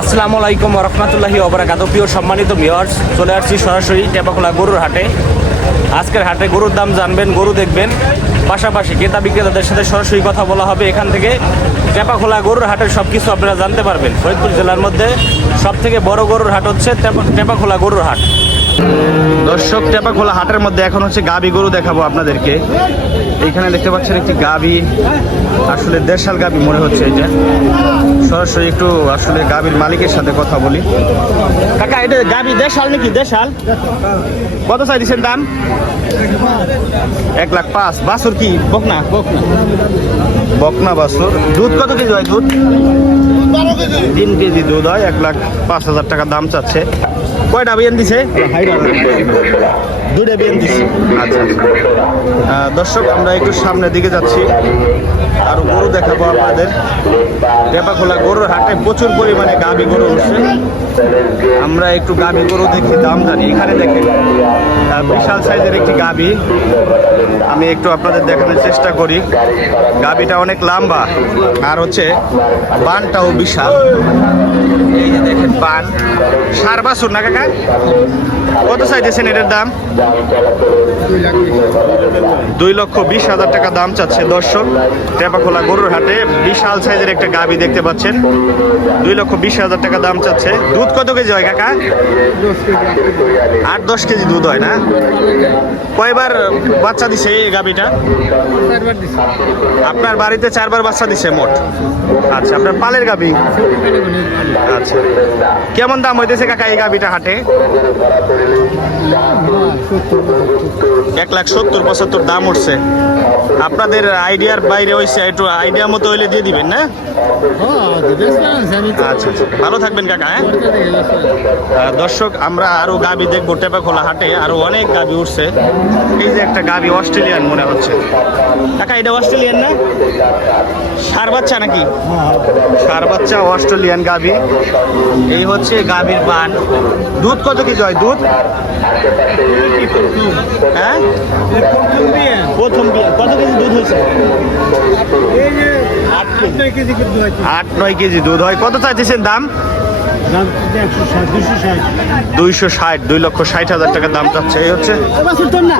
আসসালামু আলাইকুম ওয়া রাহমাতুল্লাহি ওয়া বারাকাতুহু। প্রিয় সম্মানিত ভিউয়ার্স, চলে আসছি সরাসরি টেপাখোলা গরুর হাটে। আজকের হাটে গরুর দাম জানবেন, গরু দেখবেন, পাশাপাশি ক্রেতা বিক্রেতাদের সাথে সরাসরি কথা বলা হবে। এখান থেকে টেপাখোলা গরুর হাটের সব কিছু আপনারা জানতে পারবেন। ফরিদপুর জেলার মধ্যে সবথেকে বড় গরুর হাট হচ্ছে টেপাখোলা গরুর হাট। দর্শক, টেপাখোলা হাটের মধ্যে এখন হচ্ছে গাবি গরু দেখাবো আপনাদেরকে। এইখানে দেখতে পাচ্ছেন একটি গাবি, আসলে দেশাল গাবি মনে হচ্ছে এটা। সরাসরি একটু আসলে গাবির মালিকের সাথে কথা বলি। কাকা, এটা গাবি দেশাল নাকি? দেশাল। কত চাই দিচ্ছেন দাম? 1,05,000। বাছুর কি বকনা? বকনা বাছুর। দুধ কত কেজি হয়? দুধ 3 কেজি দুধ হয়। 1,05,000 টাকা দাম চাচ্ছে। কয়টা বিয়ান দিছে? দুইটা বিয়ান দিছে। আচ্ছা, দর্শক, আমরা একটু সামনের দিকে যাচ্ছি, আর গরু দেখাবো আপনাদের। টেপাখোলা গরুর হাটে প্রচুর পরিমাণে গাভী গরু উঠছে। আমরা একটু গাভী গরু দেখি, দাম জানি। এখানে দেখেন বিশাল সাইজের একটি গাভী, আমি একটু আপনাদের দেখানোর চেষ্টা করি। গাভীটা অনেক লম্বা, আর হচ্ছে বানটাও বিশাল। এই যে দেখেন বান। সার বাছুর না কাকা? কত চাইতেছেন এটার দাম? 2,20,000 টাকা দাম চাচ্ছে। দর্শক, টেপাখোলা গরুর হাটে বিশাল সাইজের একটা গাভী দেখতে পাচ্ছেন। 2,20,000 টাকা দাম চাচ্ছে। দুধ কত কেজি হয় কাকা? 8-10 কেজি দুধ হয় না? কয়বার বাচ্চা দিছে এই গাভীটা? আপনার বাড়িতে 4বার বাচ্চা দিছে মোট? আচ্ছা, আপনার পালের গাভী। আচ্ছা, কেমন দাম হইতেছে কাকা এই গাভীটা হাটে? 1,70,000-75,000 দাম উঠছে। আপনাদের আইডিয়ার বাইরে হয়েছে, একটু আইডিয়া মতো হইলে দিয়ে দিবেন না? আচ্ছা, ভালো থাকবেন কাকা। দর্শক, আমরা আরো গাভী দেখবো টেপাখোলা হাটে। আরো অনেক গাভী উঠছে। এই যে একটা গাভী অস্ট্রেলিয়ান মনে হচ্ছে। কাকা, এটা অস্ট্রেলিয়ান না? ষাঁড় বাচ্চা নাকি? ষাঁড় বাচ্চা অস্ট্রেলিয়ান গাভী। এই হচ্ছে গাভীর বান। দুধ কত কেজি হয়? দুধ হ্যাঁ, প্রথম বিয়ে কত কেজি দুধ হয়েছে? 8-9 কেজি দুধ হয়। কত চাইতেছেন দাম? 260, 2,60,000 টাকা দাম চাচ্ছে। এই হচ্ছে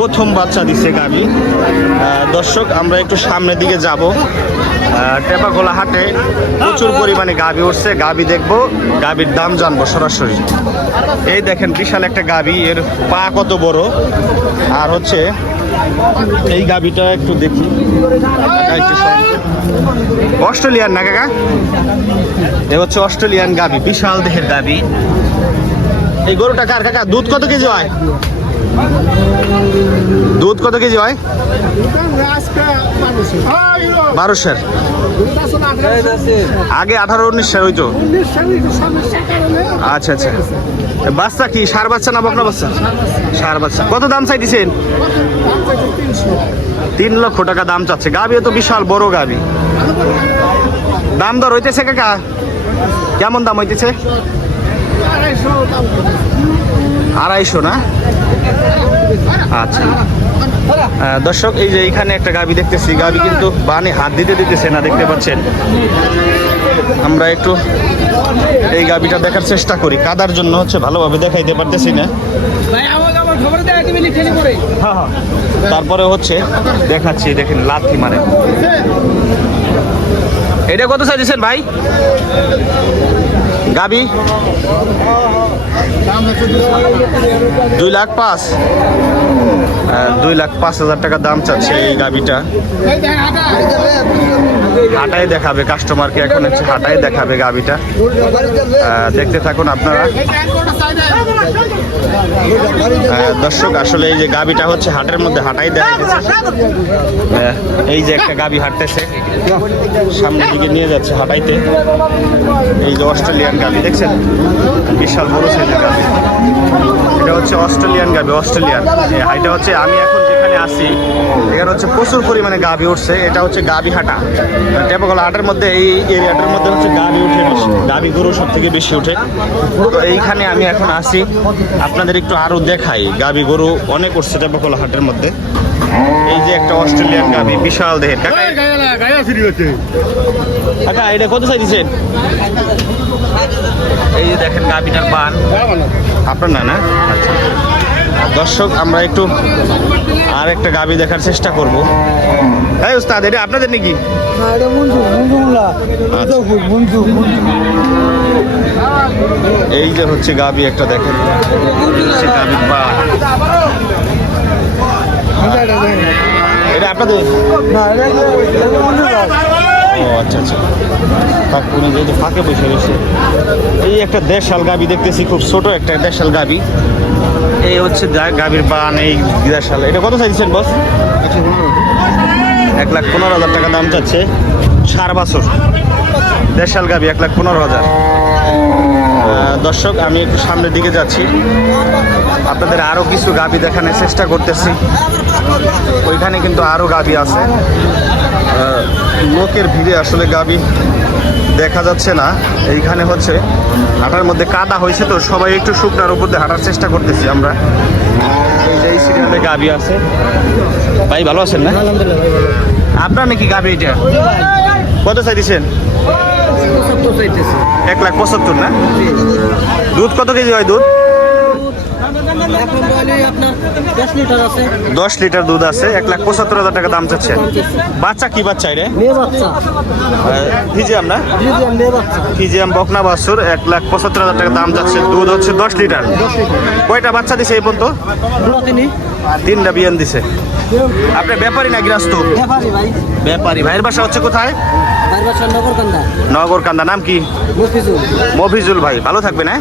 প্রথম বাচ্চা দিচ্ছে গাভী। দর্শক, আমরা একটু সামনের দিকে যাব। টেপাখোলা হাটে প্রচুর পরিমাণে গাভী উঠছে। গাভী দেখবো, গাভীর দাম জানবো সরাসরি। এই দেখেন বিশাল একটা গাভী, এর পা কত বড়। আর হচ্ছে এই গাভীটা একটু দেখি। অস্ট্রেলিয়ান না কাকা? এ হচ্ছে অস্ট্রেলিয়ান গাভী, বিশাল দেহের গাভী। এই গরুটা কার কাকা? দুধ কত কেজি হয়? দুধ কত কেজি হয়? 1200। আগে 18-19 হইতো। আচ্ছা আচ্ছা, বাচ্চা কি ষাঁড় বাচ্চা না বকনা বাচ্চা? ষাঁড় বাচ্চা। কত দাম চাইতেছেন? 3 লক্ষ টাকা দাম চাচ্ছে। গাভী তো বিশাল বড় গাভী। দাম দর হইতেছে কাকা? কেমন দাম হইতেছে? 250 না? আচ্ছা, দর্শক, এই যে এইখানে একটা গাভী দেখতেছি। গাভী কিন্তু বানে হাত দিতেছে না, দেখতে পাচ্ছেন। আমরা একটু এই গাভীটা দেখার চেষ্টা করি। কাদার জন্য হচ্ছে ভালোভাবে দেখাইতে পারতেছি না। হ্যাঁ, তারপরে হচ্ছে দেখাচ্ছি। দেখেন লাথি মারে। এটা কত চাইছেন ভাই গাভী? 2,05,000। 2,05,000 টাকা দাম চাচ্ছে এই গাভীটা। হাটাই দেখাবে কাস্টমারকে, এখন হচ্ছে হাটাই দেখাবে গাভীটা। দেখতে থাকুন আপনারা। দর্শক, আসলে এই যে গাভীটা হচ্ছে হাটের মধ্যে হাটাই দেখাইতেছে। এই যে একটা গাভী হাঁটতেছে, সামনের দিকে নিয়ে যাচ্ছে হাটাইতে। এই যে অস্ট্রেলিয়ান গাভী দেখছেন, বিশাল বড় সাইজের গাভী। এটা হচ্ছে অস্ট্রেলিয়ান গাভী, অস্ট্রেলিয়ান। এটা হচ্ছে আমি এখন যেখানে আছি, এখানে হচ্ছে প্রচুর পরিমাণে গাভী উঠছে। এটা হচ্ছে গাভী হাটা। টেপাখোলা হাটের মধ্যে এই এরিয়াটার মধ্যে হচ্ছে গাভী উঠে বেশি, গাভী গরু সব থেকে বেশি উঠে। তো এইখানে আমি এখন আসি, আপনাদের একটু আরো দেখাই। গাভী গরু অনেক উঠছে টেপাখোলা হাটের মধ্যে। এই যে একটা অস্ট্রেলিয়ান গাভী, বিশাল দেহের। কাকা, এটা কত চাইছেন? দেখেন গাবিটার বান আপনার না না আচ্ছা দর্শক আমরা একটু আর একটা গাবি দেখার চেষ্টা করব হ্যাঁ উস্তাদ এটা আপনাদের নাকি এই যে হচ্ছে গাবি একটা দেখেন গাবির বান এটা আপনাদের ও আচ্ছা আচ্ছা উনি যেহেতু ফাঁকে বসে রয়েছে এই একটা দেশাল গাবি দেখতেছি খুব ছোট একটা দেশাল গাবি এই হচ্ছে গাবির বান এই দেশাল এটা কত চাইছেন বস 1,15,000 টাকা দাম চাচ্ছে 4 বছর দেশাল গাবি 1,15,000 দর্শক আমি একটু সামনের দিকে যাচ্ছি আপনাদের আরও কিছু গাবি দেখানোর চেষ্টা করতেছি ওইখানে কিন্তু আরও গাবি আছে লোকের ভিড়ে আসলে গাবি দেখা যাচ্ছে না এইখানে হচ্ছে হাঁটার মধ্যে কাদা হয়েছে তো সবাই একটু শুকনার উপর দিয়ে হাঁটার চেষ্টা করতেছি আমরা এই যে এই সিরিয়ালে গাবি আছে ভাই ভালো আছেন না আপনার নাকি গাবি এটা কত চাইছেন 1,75,000 না দুধ কত কেজি হয় দুধ 10 লিটার দুধ আছে 1,75,000 টাকা দাম চাচ্ছে বাচ্চা কি বাচ্চা রে ফিজিয়াম না ফিজিয়াম বকনা বাছুর 1,75,000 টাকা দাম যাচ্ছে দুধ হচ্ছে 10 লিটার কয়টা বাচ্চা দিছে এই পর্যন্ত 3টা বিয়ান দিছে আপনি ব্যাপারী না গৃহস্থ ব্যাপারী ভাইয়ের বাসা হচ্ছে কোথায় নগরকান্দা নাম কি মফিজুল ভাই ভালো থাকবেন হ্যাঁ